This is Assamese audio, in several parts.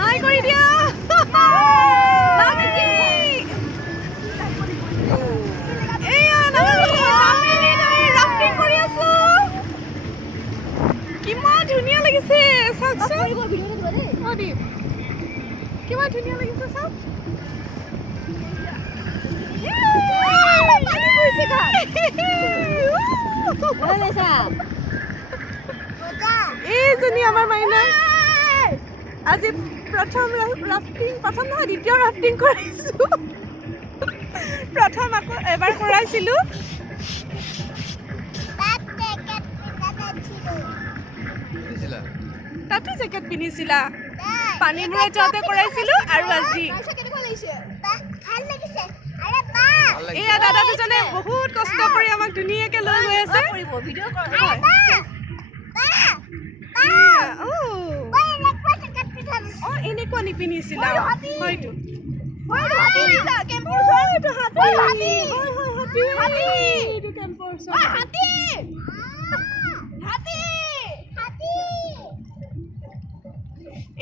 হাই কৰি দিয়া কিমান ধুনীয়া লাগিছে চাওকচোন কিমান ধুনীয়া লাগিছে চাওক এইজনী আমাৰ মাইনা আজি প্ৰথম ৰাফটিং প্ৰথম নহয় দ্বিতীয় ৰাফটিং কৰাইছোঁ প্ৰথম আকৌ এবাৰ কৰাইছিলোঁ তাতো জেকেট পিন্ধিছিলা পানীবোৰত যাওঁতে কৰাইছিলোঁ আৰু আজি এয়া দাদা দুজনে বহুত কষ্ট কৰি আমাক ধুনীয়াকৈ লৈ গৈ আছে এনেকুৱা নিপিন্ধিছিলা হয়তো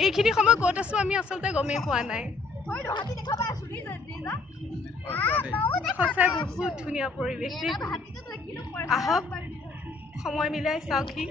এইখিনি সময় ক'ত আছো আমি আচলতে গমেই পোৱা নাই সঁচাই বহুত ধুনীয়া পৰিৱেশ আহক সময় মিলাই চাওকহি